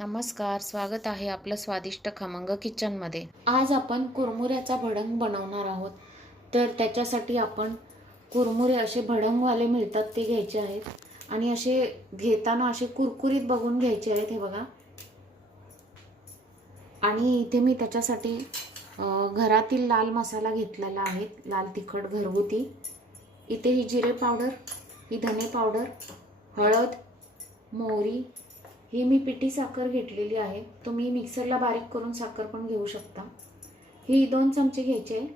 नमस्कार स्वागत आहे आपलं स्वादिष्ट खमंग किचनमध्ये. आज आपण कुरमुऱ्याचा भडंग बनवणार आहोत. तर त्याच्यासाठी आपण कुरमुरे असे भडंगवाले मिळतात ते घ्यायचे आहेत. आणि असे घेताना असे कुरकुरीत बघून घ्यायचे आहेत हे बघा. आणि इथे मी त्याच्यासाठी घरातील लाल मसाला घेतलेला आहे लाल तिखट घरगुती. इथे ही जिरे पावडर ही धने पावडर हळद मोहरी ही मी पिठी साखर घेतलेली आहे. तुम्ही मिक्सरला बारीक करून साखर पण घेऊ शकता. ही दोन चमचे घ्यायचे आहे.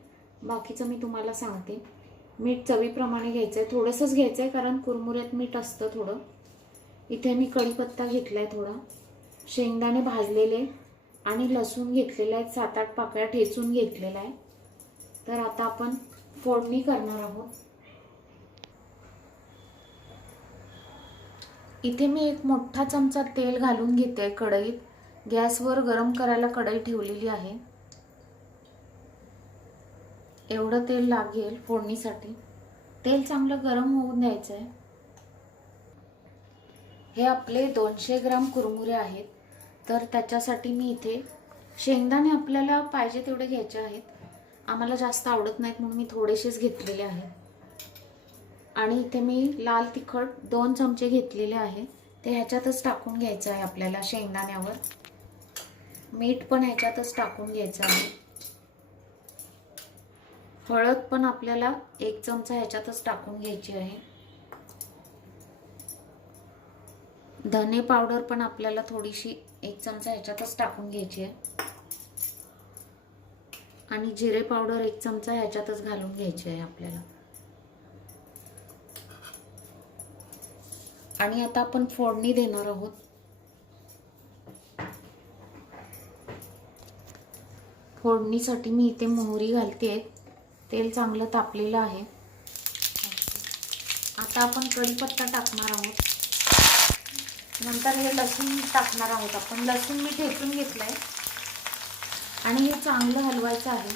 बाकीचं मी तुम्हाला सांगते. मीठ चवीप्रमाणे घ्यायचं आहे थोडंसंच घ्यायचं आहे कारण कुरमुऱ्यात मीठ असतं थोडं. इथे मी कढीपत्ता घेतला आहे थोडा. शेंगदाणे भाजलेले आणि लसूण घेतलेलं आहे. सात आठ पाकळ्या ठेचून घेतलेला आहे. तर आता आपण फोडणी करणार आहोत. इथे मी एक मोठा चमचा तेल घालून घेते कढईत. गॅसवर गरम करायला कढई ठेवलेली आहे. एवढं तेल लागेल फोडणीसाठी. तेल चांगलं गरम होऊन द्यायचं आहे हे आपले दोनशे ग्राम कुरमुरे आहेत. तर त्याच्यासाठी मी इथे शेंगदाणे आपल्याला पाहिजे तेवढे घ्यायचे आहेत. आम्हाला जास्त आवडत नाहीत म्हणून मी थोडेसेच घेतलेले आहेत. आणि इथे मी लाल तिखट दोन चमचे घेतलेले आहे. ते ह्याच्यातच टाकून घ्यायचं आहे आपल्याला शेंगदाण्यावर. मीठ पण ह्याच्यातच टाकून घ्यायचं आहे. हळद पण आपल्याला एक चमचा ह्याच्यातच टाकून घ्यायची आहे. धने पावडर पण आपल्याला थोडीशी एक चमचा ह्याच्यातच टाकून घ्यायची आहे. आणि जिरे पावडर एक चमचा ह्याच्यातच घालून घ्यायची आहे आपल्याला. आणि आता आपण फोडणी देणार आहोत. फोडणीसाठी मी इथे मोहरी घालते. तेल चांगलं तापलेलं आहे. आता आपण कढीपत्ता टाकणार आहोत. नंतर हे लसूण टाकणार आहोत आपण. लसूण मी ठेचून घेतलंय. आणि हे चांगलं हलवायचं आहे.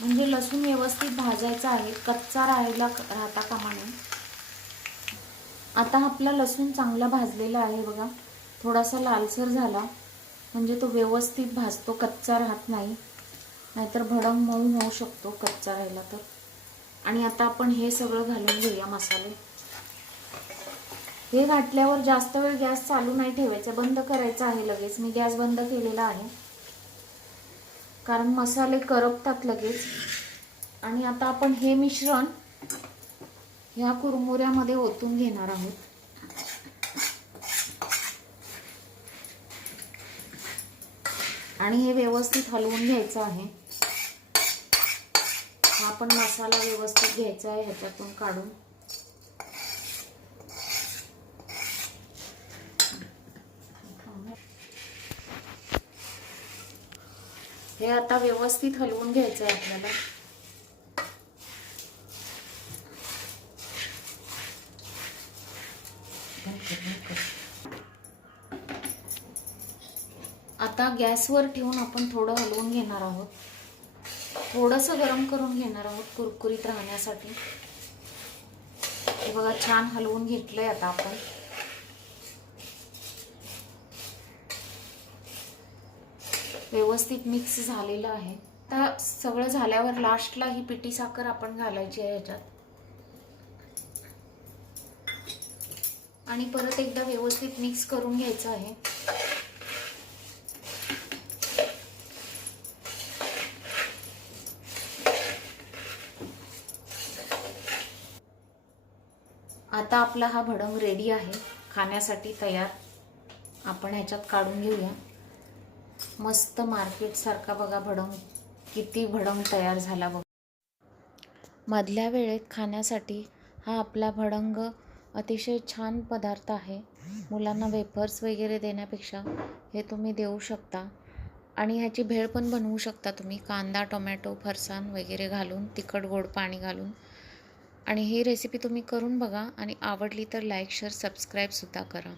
म्हणजे लसूण व्यवस्थित भाजायचं आहे. कच्चा राहायला राहता कामा नये. आता आपला लसूण चांगला भाजलेला आहे बघा. थोडासा लालसर झाला. म्हणजे तो व्यवस्थित भाजतो कच्चा राहत नाही. नाहीतर भडंग मऊ होऊ शकतो कच्चा राहिला तर. आणि आता आपण हे सगळं घालून घेऊया मसाले. हे घातल्यावर जास्त वेळ गॅस चालू नाही ठेवायचा बंद करायचा आहे लगेच. मी गॅस बंद केलेला आहे. कारण मसाले करपतात लगेच. आणि आता आपण हे मिश्रण ह्या कुरमुऱ्यामध्ये ओतून घेणार आहोत. आणि हे व्यवस्थित हलवून घ्यायचं आहे. हा पण मसाला व्यवस्थित घ्यायचा आहे ह्याच्यातून काढून. हे आता व्यवस्थित हलवून घ्यायचं आहे आपल्याला. आता गॅसवर ठेवून आपण थोडं हलवून घेणार आहोत. थोडंसं गरम करून घेणार आहोत कुरकुरीत राहण्यासाठी. हे बघा छान हलवून घेतलंय आता आपण. व्यवस्थित मिक्स झालेलं आहे. आता सगळं झाल्यावर लास्टला ही पिठी साखर आपण घालायची आहे याच्यात आणि परत एकदा व्यवस्थित मिक्स करून घ्यायचं आहे. आता आपला हा भडंग रेडी आहे. खाण्यासाठी तयार. आपण ह्याच्यात काढून घेऊया. मस्त मार्केटसारखा बघा भडंग. किती भडंग तयार झाला बघ. मधल्या वेळेत खाण्यासाठी हा आपला भडंग अतिशय छान पदार्थ आहे. मुलांना वेफर्स वगैरे देण्यापेक्षा हे तुम्ही देऊ शकता. आणि ह्याची भेळ पण बनवू शकता तुम्ही. कांदा टोमॅटो फरसाण वगैरे घालून तिखट गोड पाणी घालून. आणि ही रेसिपी तुम्ही करून बघा आणि आवडली तर लाईक शेअर सबस्क्राईबसुद्धा करा.